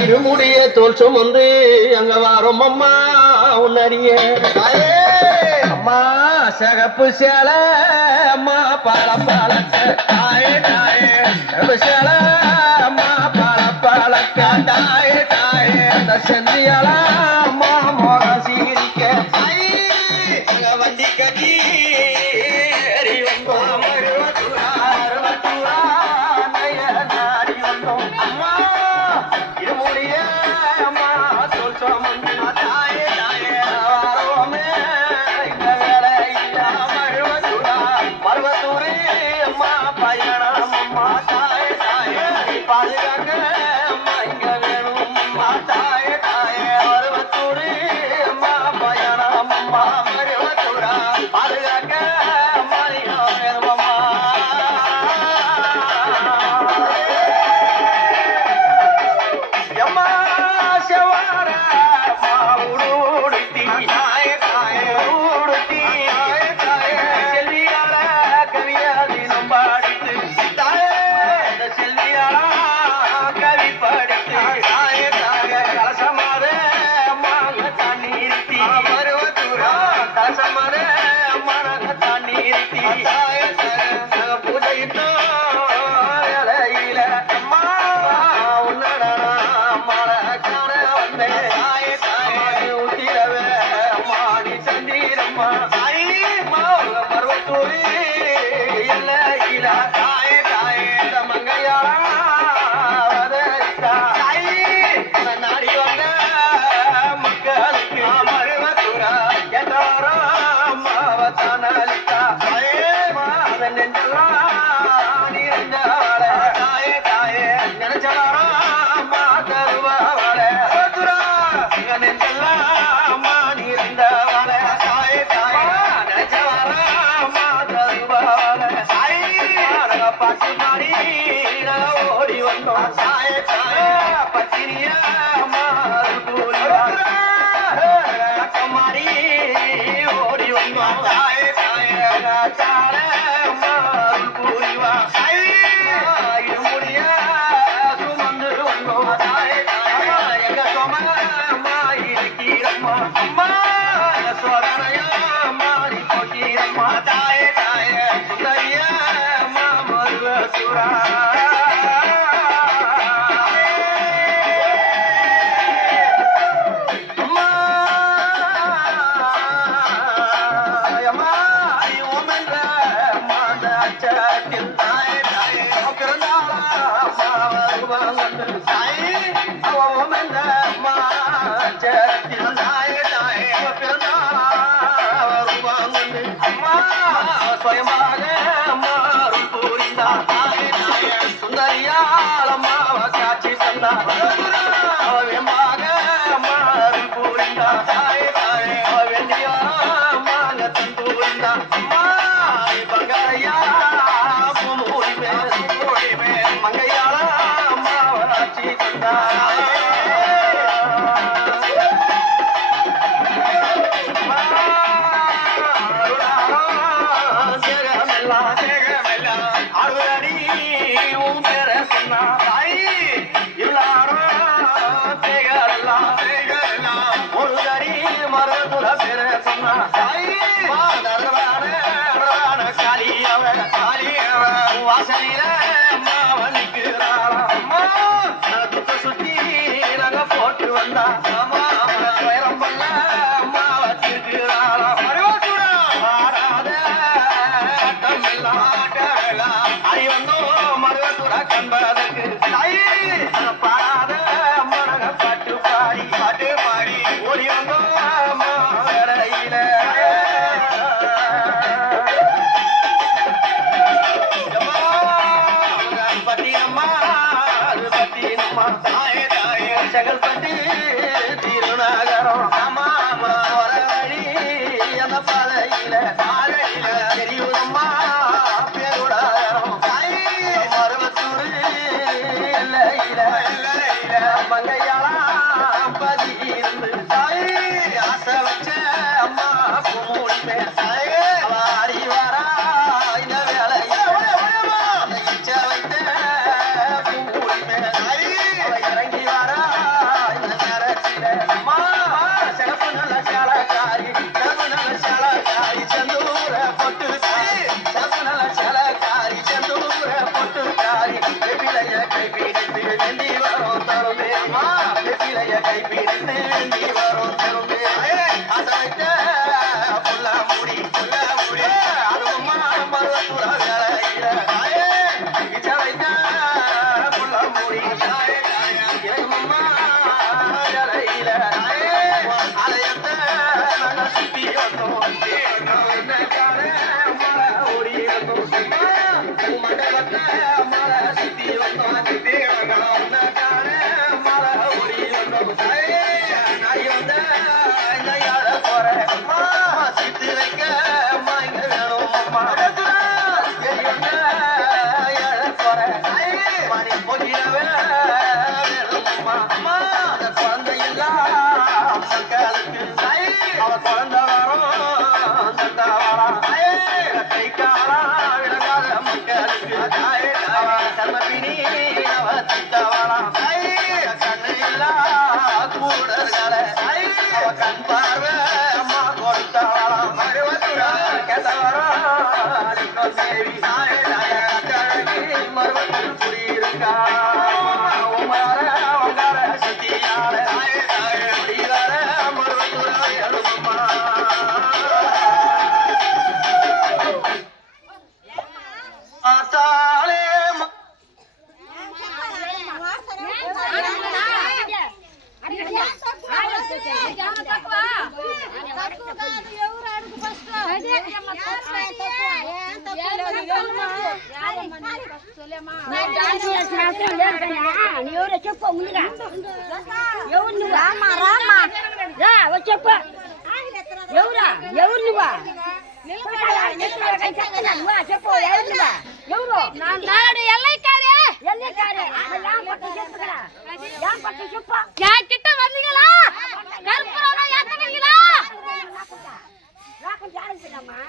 இருமுடிய தோல் சுமந்து அங்க வாரோம் அம்மா உன்னறிய அம்மா சகப்பு சேல அம்மா பால பாலக்க தாயே தாயே சேல அம்மா பால பாலக்க தாயே தாயே செந்தியால அம்மா மோக சீரிக்க வண்டி கட்டி செகல்பட்டி திருநகரம் வர வழி அந்த பாதையில தெரியுதம்மா பேருடாரம் மருவத்தூர் எல்லையில மங்கையாளம் பதியிருந்து ஆசை வச்ச அம்மா பூமி வாரி வரா இந்த வேலையில வைத்த பூமி ஏனம்மா இலையில அலையத்த நாங்க சுத்தி வந்தோம் காண மழை ஓடி வந்தோம் மண்டபத்த மழை சுத்தி வந்தோம் காண மழை ஓடி வந்தோம் நாய் வந்த இந்த யார போற சித்து வைக்க இங்க வேணும் அம்மா மணி போகிறவே வேணும்மா அம்மா அந்த குழந்தை எல்லாம் மக்களுக்கு அவ குழந்தை வரும் தந்தா வரா கை காலா விளங்காத மக்களுக்கு அவ கர்மபினி அவ திட்ட வரா கண்ணு இல்லா கூடர்களை அவ கண் பார்வை அம்மா கொடுத்த வரா கேட்ட வரா தேவி மறுபடியும் புரியிருக்கா உமார உங்கார சத்தியார முடிவார மறுபடியும் எழுதுமா ஆத்தாளே చెప్పు ముందుగా ఎవరు నువ్వు రామా రామా రా చెప్పు ఎవరా ఎవరు నువ్వా చెప్పు ఎవరు నువ్వా ఎవరు నాడు ఎల్లైకారే ఎల్లైకారే చెప్పు கிட்ட வந்தீங்களா கற்பூரம் ஏத்துவீங்களா ராகம் ஜானகிடமா